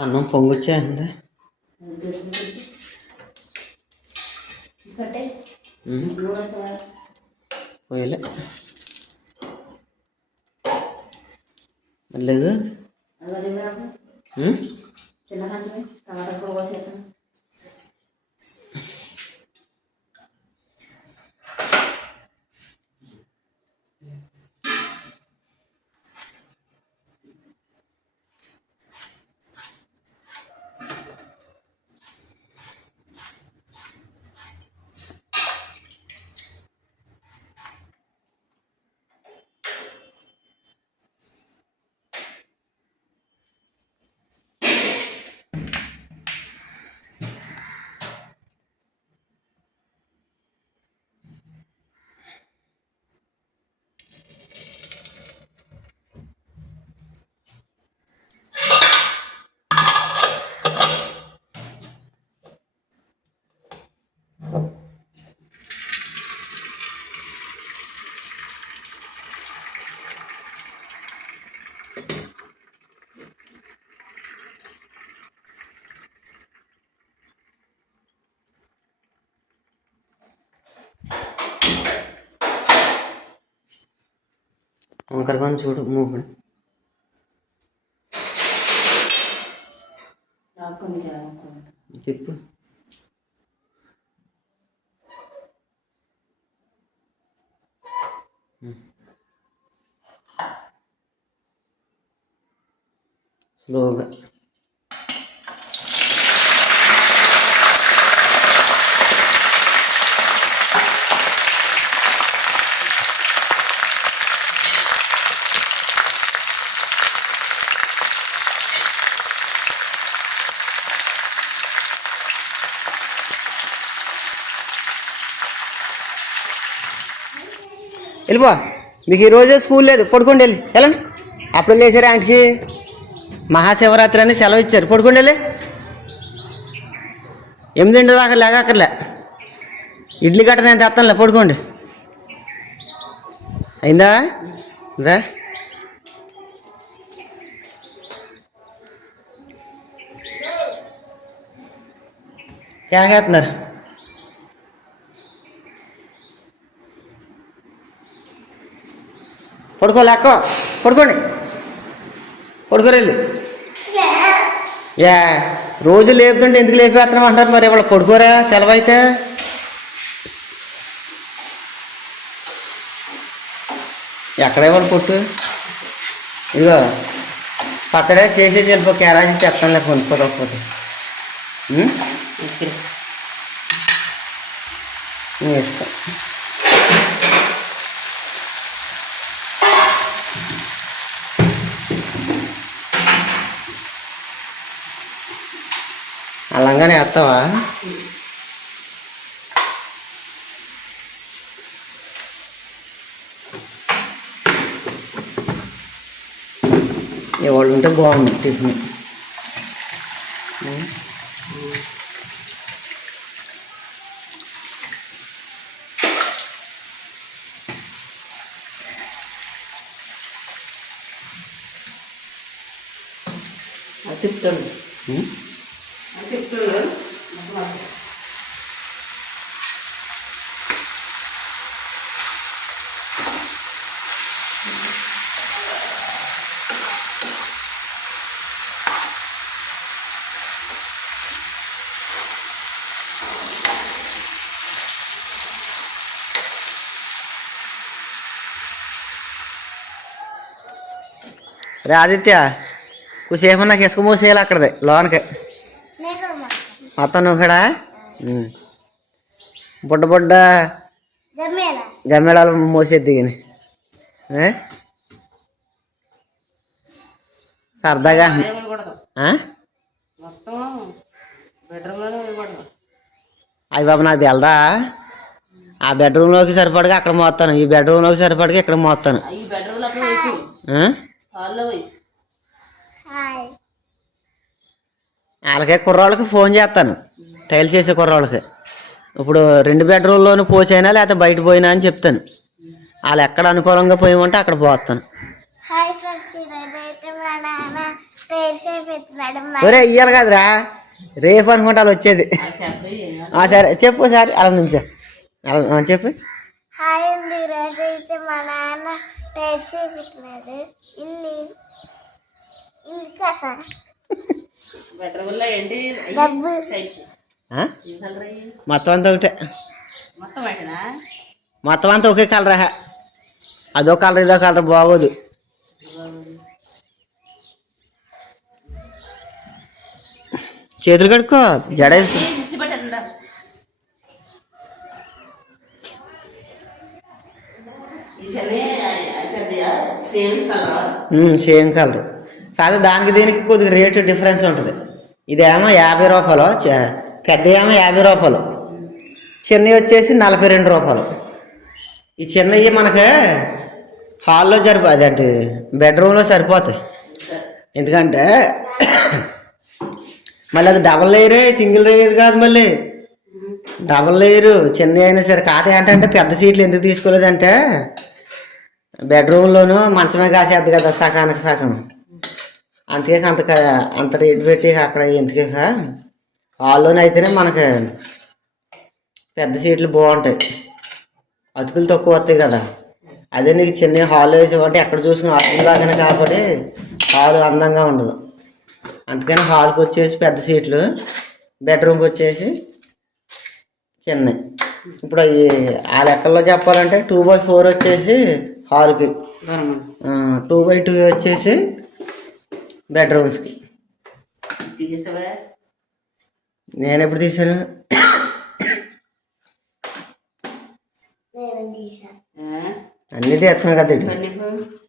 అన్నం పొంగొచ్చేయండి ఇంకటే ఉమ్, నూనె వంకర చూడు మూకుడు తిప్పు స్లోగా వెళ్ళిపో. మీకు ఈరోజు స్కూల్ లేదు పడుకోండి వెళ్ళి. వెళ్ళండి. అప్పుడు లేచారు ఆంటీకి మహాశివరాత్రి అని సెలవు ఇచ్చారు. పడుకోండి వెళ్ళి. ఎనిమిదింటి దాకా లేకక్కర్లే. ఇడ్లీ గట్ట నేను తెస్తానులే పడుకోండి. అయిందా? రా. ఏగేస్తున్నారు పడుకో లెక్క పడుకోండి. పడుకోరెళ్ళి. యా రోజు లేపుతుంటే ఎందుకు లేపేస్తున్నాం అంటారు మరి ఇవాళ పడుకోరా సెలవు అయితే ఎక్కడ ఇవ్వాలి పొట్టు? ఇదిగో పక్కడే చేసేసి వెళ్ళిపో క్యారాజీ చెప్తానులే కొనుక్కోకపోతే ఉం? నీ ఇష్టం అలాగానే వేస్తావా ఎవరు ఉంటే బాగుంది టిఫిన్. అది తిప్పుతాడు ఉం? అది తిప్పుతాడు రే ఆదిత్య కొద్దిసేపు నాకు ఇసుక మూసేయాలి అక్కడది లోనకి మొత్తం నువ్వు కూడా ఉం. బుడ్డ బుడ్డ గమ్మేళాలు మోసేద్ది కానీ? సరదాగా. అయ్యి బాబు నాకు తెలదా? ఆ బెడ్రూమ్లోకి సరిపడగా అక్కడ మోస్తాను ఈ బెడ్రూమ్లోకి సరిపడగా ఇక్కడ మోస్తాను వాళ్ళకే కుర్రాళ్ళకి ఫోన్ చేస్తాను. టైల్స్ వేసే కుర్రాళ్ళకి. ఇప్పుడు రెండు బెడ్రూమ్లోనే పోసైనా లేకపోతే బయట పోయినా అని చెప్తాను. వాళ్ళు ఎక్కడ అనుకూలంగా పోయమంటే అక్కడ పోతాను ఒరే ఇయ్యాలి కదరా. రేపు అనుకుంటా వాళ్ళు వచ్చేది. సరే చెప్పు సార్ అలా నుంచో. అలా చెప్పు. హాయ్ అండి ఈరోజు అయితే మా నాన్న టైర్స్ పెట్టినాడు ఇల్లు ఇల్లు కసా మొత్తం అంతా ఒకటే. మొత్తం అంతా ఒకే కలర్ అదో కలర్ ఇదో కలర్ బాగోదు. చేతులు కడుక్కో జడ సేమ్ కలర్. కాదు దానికి దీనికి కొద్దిగా రేటు డిఫరెన్స్ ఉంటుంది. ఇదేమో యాభై రూపాయలు పెద్ద ఏమో యాభై రూపాయలు. చిన్నవి వచ్చేసి నలభై రెండు రూపాయలు. ఈ చిన్నవి మనకి హాల్లో సరిపో అదేంటి బెడ్రూమ్లో సరిపోతాయి. ఎందుకంటే మళ్ళీ అది డబల్ లేయర్ సింగిల్ లేయర్ కాదు మళ్ళీ. డబల్ లేయర్ చిన్న అయినా సరే కాదు. ఏంటంటే పెద్ద సీట్లు ఎందుకు తీసుకోలేదంటే బెడ్రూమ్లోనూ మంచమే కాసేద్ది కదా సకానికి సగం. అంతే అంత అంత రేటు పెట్టి అక్కడ ఎందుకే హాల్లోనే అయితేనే మనకి పెద్ద సీట్లు బాగుంటాయి. అతుకులు తక్కువ వస్తాయి కదా. అదే నీకు చిన్న హాల్ వేసేవంటే ఎక్కడ చూసుకుని అతుకులాగానే కాబట్టి హాల్ అందంగా ఉండదు. అందుకని హాల్కి వచ్చేసి పెద్ద సీట్లు బెడ్రూమ్కి వచ్చేసి చిన్నవి. ఇప్పుడు ఈ ఆ లెక్కల్లో చెప్పాలంటే టూ బై ఫోర్ వచ్చేసి హాల్కి. టూ బై టూ వచ్చేసి బెడ్రూమ్స్కి. తీసేసావా? నేను ఎప్పుడు తీసాను? నేను తీసా. అన్నీ తీస్తున్నాను కదా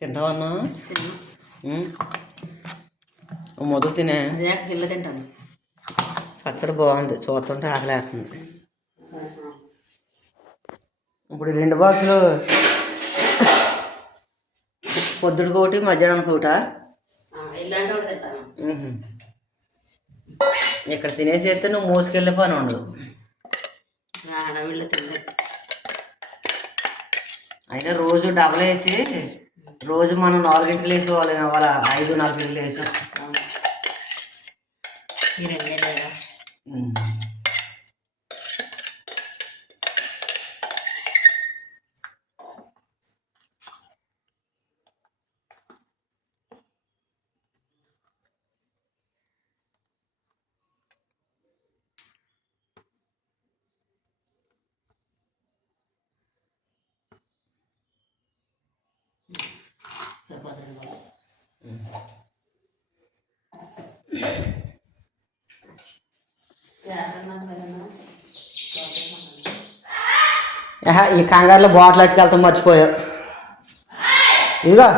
తింటావన్నా మొదలు తినే. గిల్ల తింటాను. పచ్చడి బాగుంది. చూస్తుంటే ఆకలేస్తుంది. ఇప్పుడు రెండు బాక్సులు పొద్దుడికి ఒకటి మధ్యాహ్నానికి ఒకటా. ఇక్కడ తినేసి అయితే నువ్వు మోసుకెళ్ళే పని ఉండదు. అయినా రోజు డబల్ వేసి రోజు మనం నాలుగింటికి లేసుకోవాలి వాళ్ళ ఐదు నలభైకి లేసాం ఈ రెండే లేదా ఈ కంగారులో బాటిల్ అట్టుకెళ్తాం మర్చిపోయావు ఇదిగో.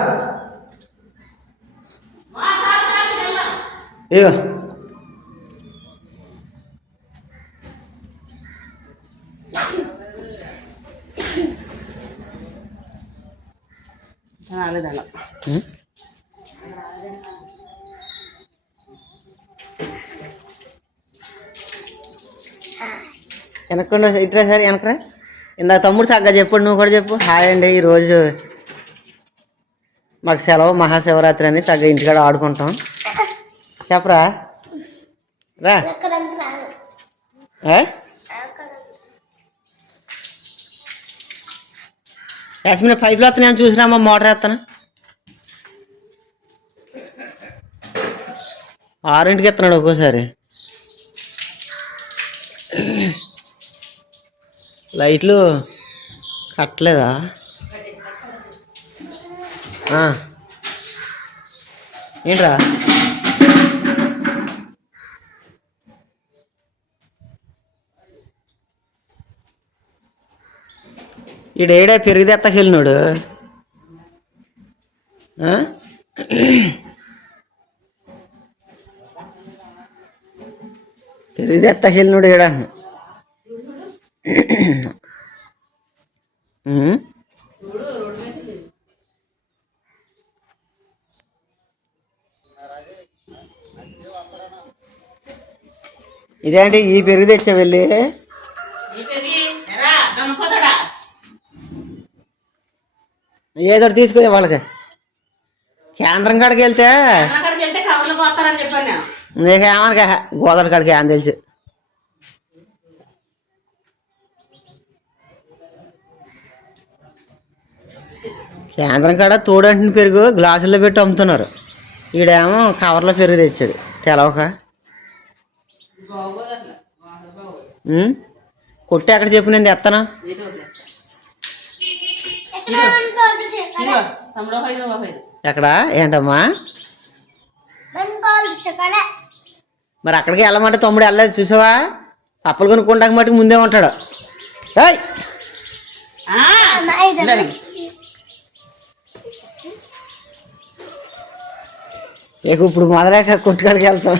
ఇదిగో. వెనకుండా ఇట్రా సరే వెనకరా. ఇందాక తమ్ముడు చక్కగా చెప్పు నువ్వు కూడా చెప్పు. హాయ్ అండి ఈరోజు మాకు సెలవు మహాశివరాత్రి అని చక్కగా ఇంటికాడ ఆడుకుంటాం. చెప్పరా? రా. అక్కడంత పైపులు ఏ? నేను యాస్మిన్ చూసినామా మోటార్ వేస్తాను ఆరింటికి ఎత్తున్నాడు ఒక్కోసారి. లైట్లు కట్టలేదా ఆ. ఏంట్రా ఈడేడా పెరిగితే ఎత్తకెళ్ళినాడు ఆ? పెరుగు తెత్తా వెళ్ళినోడు ఇదేంటి? ఈ పెరుగు తెచ్చా వెళ్ళి. ఏదో తీసుకునే వాళ్ళకి. కేంద్రం కాడికి వెళ్తే నీకేమనక? గోదావరి కాడికి ఏం తెలుసు. కేంద్రం కాడ తోడంటిన పెరుగు గ్లాసుల్లో పెట్టి అమ్ముతున్నారు. ఈడేమో కవర్లో పెరుగు తెచ్చాడు. తెలవక? కొట్టి ఎక్కడ చెప్పు నేను తెస్తాను. ఎక్కడ? ఏంటమ్మా? మరి అక్కడికి వెళ్ళమంటే తమ్ముడు వెళ్ళలేదు చూసావా? అప్పులు కొనుక్కుంటాక మటుకు ముందే ఉంటాడు. ఇప్పుడు మొదలేక కొట్టుకాడికి వెళ్తాం.